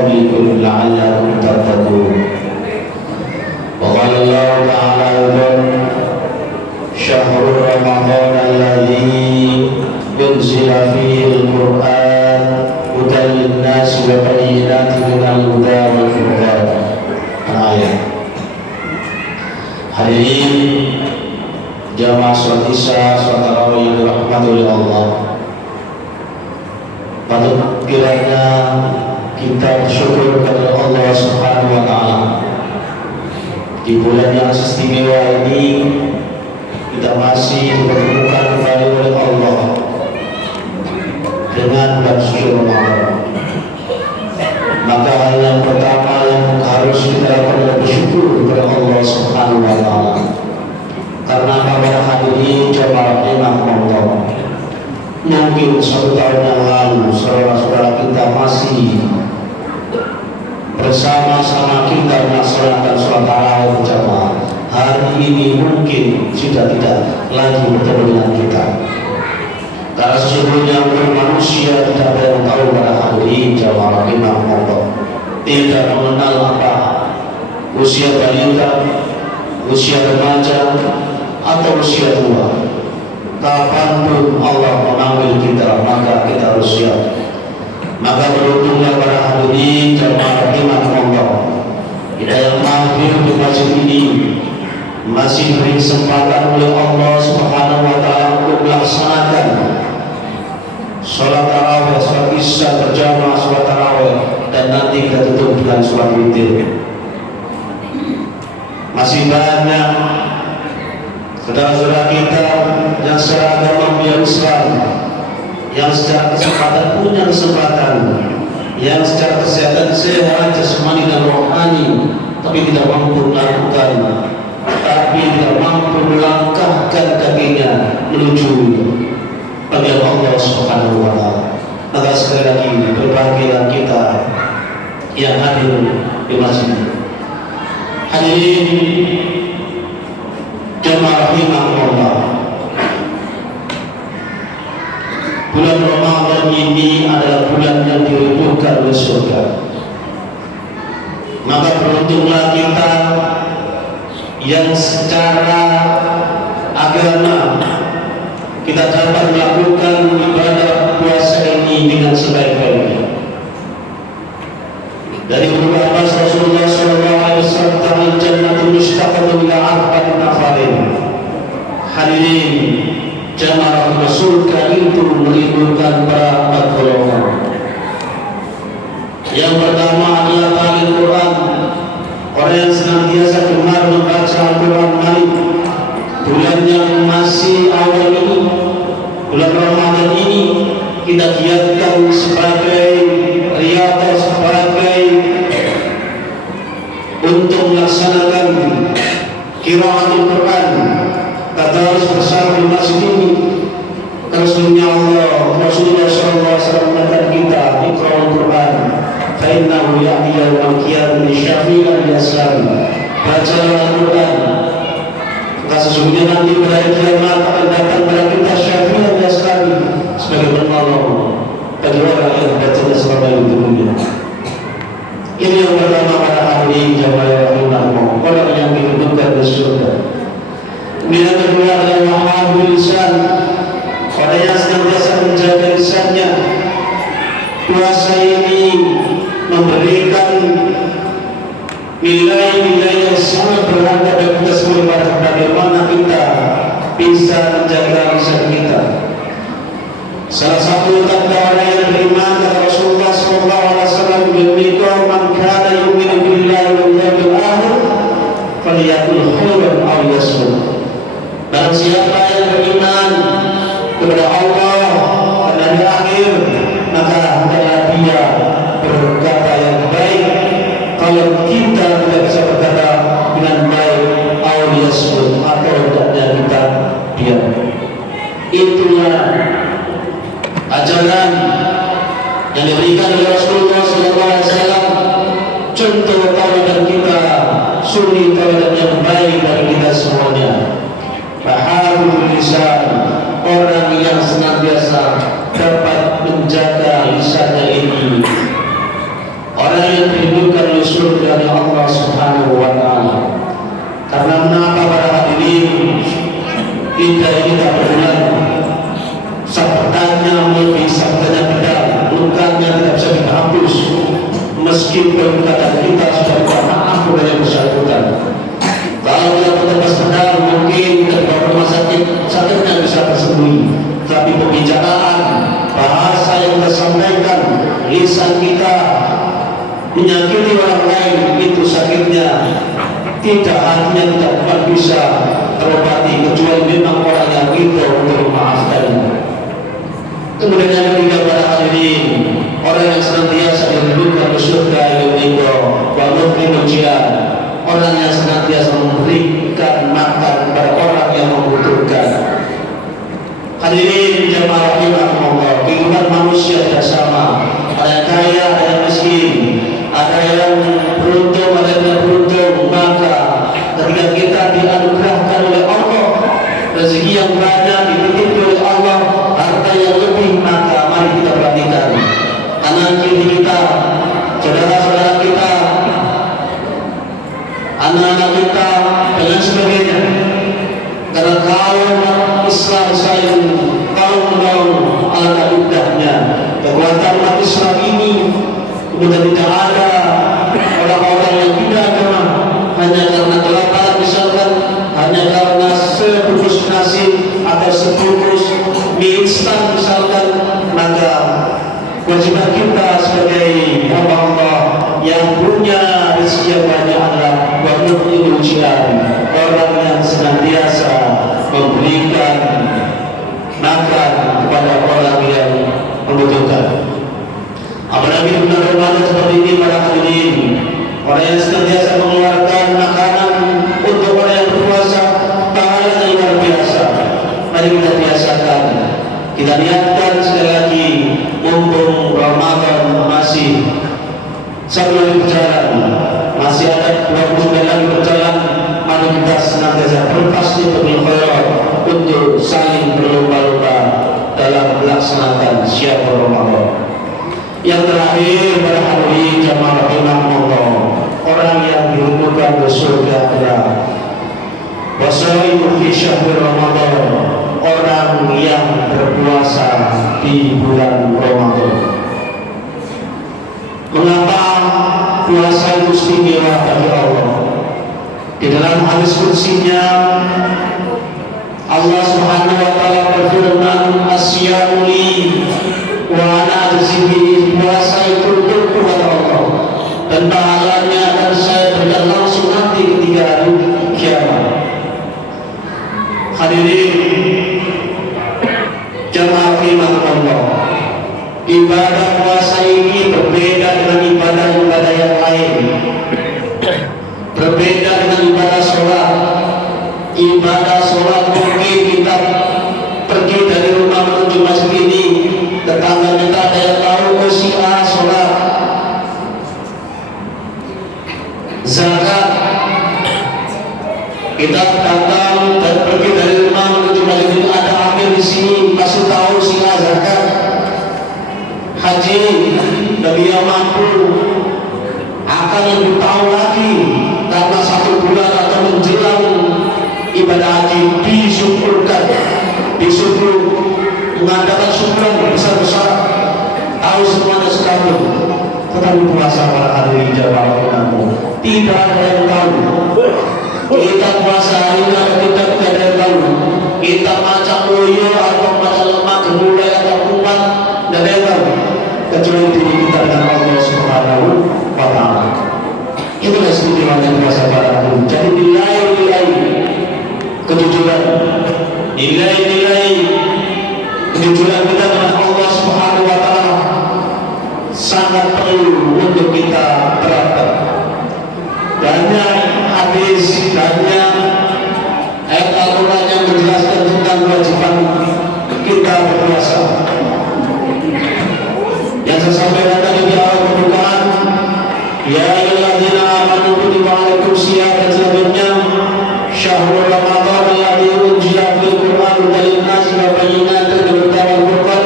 قبلكم لعلكم تتقون. وقال الله تعالى أيضا: شهر رمضان الذي أنزل فيه القرآن هدى للناس وبينات من الهدى والفرقان. Ayat. Hari ini jamaah sholat isya, sholat tarawih yang dirahmati oleh Allah, patut kiranya kita bersyukur kepada Allah Subhanahu wa Ta'ala. Di bulan yang istimewa ini kita masih dipertemukan kembali oleh Allah dengan bulan suci Ramadan. Maka hal yang pertama yang harus kita lakukan bersyukur kepada Allah Subhanahu wa Ta'ala. Karena para hadirin jamaah rahimahumullah, mungkin 1 tahun yang lalu saudara-saudara kita masih bersama-sama kita melaksanakan sholat tarawih berjamaah. Hari ini mungkin sudah tidak lagi bertemu dengan kita. Karena sesungguhnya manusia tidak ada yang tahu pada hadirin jamaah rahimahumullah, tidak mengenal apa usia balita, usia remaja, atau usia tua. Kapanpun Allah memanggil kita, maka kita harus siap. Maka beruntunglah para hadirin jamaah rahimahumullah, kita yang hadir di masjid ini masih diberi kesempatan oleh Allah Subhanahu wa Ta'ala untuk melaksanakan sholat tarawih, sholat isya berjamaah, sholat tarawih, dan nanti kita tutup dengan sholat witir. Masih banyak saudara-saudara kita yang secara agama punya Islam, yang secara kesempatan punya kesempatan, yang secara kesehatan sehat jasmani dan rohani, tapi tidak mampu melakukan, tapi tidak mampu melangkahkan kakinya menuju pada Allah Subhanahu wa Ta'ala. Maka sekali lagi berbahagialah kita yang hadir di masjid. Hadirin jamaah rahimahumullah, bulan Ramadan ini adalah bulan yang dirindukan oleh surga. Maka beruntunglah kita yang secara agama kita dapat melakukan ibadah puasa ini dengan sebaik-baiknya. Dari Ibnu Abbas Rasulullah SAW, "Al-jannatu mushtaqatun ila arba'in nafarin." Hadirin jamaah Rasul, itu merindukan para 4 golongan. Yang pertama adalah ahli Quran, orang yang senantiasa gemar membaca Al-Quran Karim. Bulan yang masih awal ini, bulan Ramadan ini, kita giatkan sebagai riyadhah, sebagai untuk melaksanakan qiraatul Quran. Kita harus bersama di masjid ini. Rasulnya Allah, Rasulullah SAW mengatakan kita iqra'ul Quran fa innahu ya'ti yawmal qiyamati syafi'an li-ashabi. Bacalah Al-Quran, karena sesungguhnya nanti pada hari kiamat akan datang kepada kita syafi'an li-ashabi, sebagai penolong bagi orang yang bacanya selama hidup dunia. Ini yang pertama para hadirin jamaah rahimahumullah, orang yang dirindukan di surga. Yang kedua adalah wahhabul lisan, orang yang senantiasa menjaga lisannya. Puasa ini memberikan nilai-nilai yang sangat berharga bagi kita semua, bagaimana kita bisa menjaga lisan kita. Salah satu tanda orang yang beriman, kata Rasulullah SAW, "Demikian man kana yu'minu billahi wal yawmil akhir falyaqul khairan aw liyasmut." Barang siapa yang beriman kepada Allah dan hari akhir, maka hendaklah dia berkata yang baik. Kalau kita tidak bisa berkata dengan baik, aw liyasmut, atau hendaknya kita diam. Itulah ajaran yang diberikan oleh Rasulullah orang yang dirindukan oleh surga dari Allah Subhanahu wa Ta'ala. Karena mengapa para hadirin, kita ini tak berulang, sabdanya melebihi sabdanya pedang, lukanya tidak bisa dihapus meskipun kata kita sudah minta maaf kepada yang bersangkutan. Kalau kita bertebas pedang, mungkin kita dibawa rumah sakit, sakitnya bisa tersembunyi, tapi pembicaraan, bahasa yang kita sampaikan, lisan kita menyakiti orang lain, itu sakitnya tidak, hatinya tidak akan bisa terobati kecuali memang orang yang ridho untuk memaafkannya. Kemudian yang ketiga para hadirin, orang yang senantiasa dirindukan ke surga yang ridho, bangun ujian, orang yang senantiasa memberikan makan kepada orang yang membutuhkan. Hadirin jamaah rahimahumullah, kehidupan manusia tidak sama. Ada yang kaya, ada yang miskin, ada yang beruntung, ada yang tidak beruntung. Maka ketika kita dianugerahkan oleh Allah rezeki yang banyak, dititip oleh Allah harta yang lebih, maka mari kita perhatikan anak kita, saudara-saudara kita, anak-anak kita, dan sebagainya. Karena kaum Islam sayang, kaum ala indahnya kekuatan umat Islam ini. Kemudian tidak ada orang-orang yang pindah agama hanya karena kelaparan misalkan, hanya karena sebungkus nasi atau sebungkus mie instan misalkan. Maka kewajiban kita sebagai hamba Allah yang punya rezeki yang banyak adalah memberi ujian orang yang senantiasa memberikan makan kepada orang yang membutuhkan. Apalagi bulan Ramadan seperti ini para hadirin, orang yang senantiasa mengeluarkan makanan untuk orang yang berpuasa, pahalanya luar biasa. Mari kita biasakan, kita niatkan sekali lagi, mumpung Ramadan masih satu lagi berjalan, masih ada 29 lagi berjalan. Mari kita senantiasa berpasti berkhairat untuk saling berlomba-lomba dalam melaksanakan syiar Ramadan. Yang terakhir pada hari jamaah rahimahumullah, orang yang dirindukan ke surga adalah wasaimu fi syahr Ramadan, orang yang berpuasa di bulan Ramadan. Mengapa puasa itu istimewa bagi Allah? Di dalam hadis kursinya Allah Subhanahu wa Ta'ala berfirman, asyamu li wa ana ajzi bihi, puasa itu untuk kepada Allah dan pahalanya akan saya berikan langsung nanti ketika hari kiamat. Hadirin jamaah rahimahumullah, ibadah puasa ini berbeda dengan ibadah-ibadah yang lain, berbeda dengan ibadah sholat. Ibadah sholat mungkin kita pergi dari rumah menuju masjid ini, tetangga kita ada yang tahu si A sholat. Zakat kita datang dan pergi dari rumah menuju masjid ini, ada amil di sini masih tahu si A zakat. Haji bagi yang mampu akan lebih tahu lagi, karena 1 bulan atau menjelang ibadah haji disyukurkan, disuruh mengadakan syukuran besar-besar, tahu semuanya sekali. Tetapi puasa para hadirin jamaah rahimahumullah, tidak ada yang tahu. Kita puasa hari ini kita tidak ada yang tahu. Kita macam loyo atau macam lemak, gulai atau kumat, tidak ada yang tahu kecuali diri kita dengan Allah Subhanahu wa Ta'ala. Itulah istimewanya puasa para hadirin. Jadi nilai-nilai kejujuran, nilai-nilai kejujuran kita dengan Allah Subhanahu wa Ta'ala sangat perlu untuk kita terapkan. Banyak hadis, banyak ayat Al-Quran yang menjelaskan tentang kewajiban kita berpuasa. Yang saya sampaikan tadi di awal pembukaan, ya ayyuhalladzina amanu kutiba alaikum siyam, dan selanjutnya syahrul Ramadan alladzi unzila fil Qur'an hudan lin-nasi wa bayyinatin minal huda wal furqan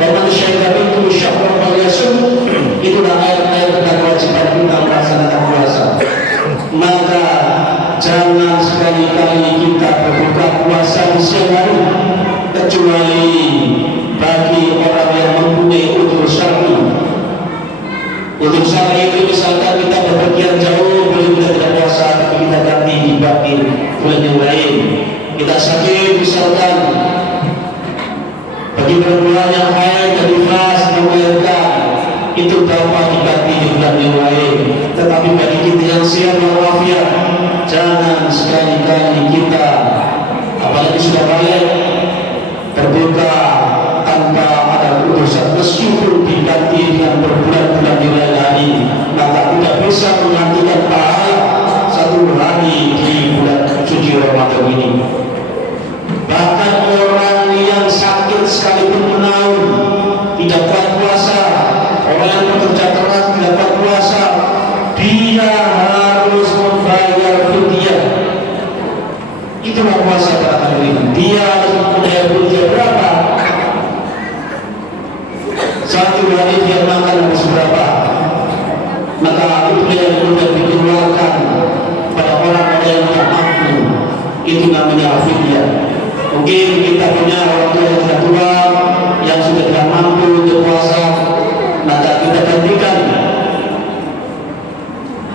wa man syahida minkum syahra falyasum. Itulah ayat-ayat tentang sakit misalkan, bagi perempuan yang haid dan nifas melahirkan, itu dapat diganti di bulan yang lain. Tetapi bagi kita yang sehat walafiat, jangan sekali-kali kita, apalagi sudah balik, berbuka tanpa ada urusan, meskipun diganti dengan berbulan-bulan di lain hari, maka tidak bisa menggantikan pahala satu hari di bulan suci Ramadan ini. Bahkan orang yang sakit sekalipun menaun, tidak kuat puasa, orang yang bekerja keras tidak kuat puasa, dia harus membayar fidyah. Itulah puasa pada hari ini. Dia harus membayar fidyah berapa? Satu hari dia makan harus berapa? Maka itu yang mudah dikeluarkan pada orang-orang yang tidak mampu. Itu namanya fidyah. Mungkin kita punya orang tua yang sudah tua, yang sudah tidak mampu untuk puasa, maka kita gantikan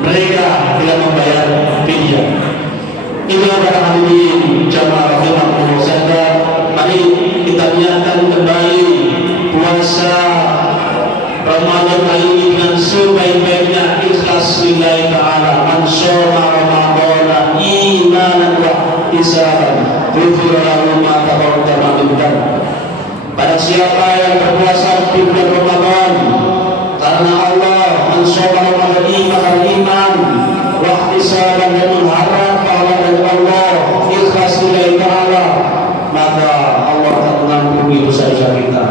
mereka dengan membayar fidyah. Itulah pada hari ini jamaah rahimahullah sekalian. Mari kita niatkan kembali puasa Ramadan kali ini dengan sebaik-baiknya, ikhlas lillahi ta'ala. Man shoma Ramadan imanan wa ihtisaban ghufira lahu ma taqaddama min dhanbi. Pada siapa yang berpuasa di bulan Ramadan karena Allah, man shoma Ramadan iman wa ihtisaban, dan mengharap pahala dari Allah, ikhlas lillahi ta'ala, maka Allah akan mengampuni dosa-dosa kita.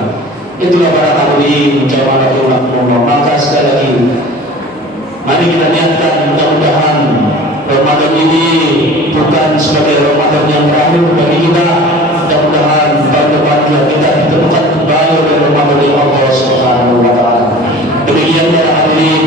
Itulah para hadirin jamaah Allah. Maka sekali lagi, mari kita niatkan, mudah-mudahan Ramadan ini bukan sebagai Ramadan yang terakhir bagi kita. Mudah-mudahan tahun depan kita ditemukan kembali oleh Ramadan Allah Subhanahu wa Ta'ala. Demikian para hadirin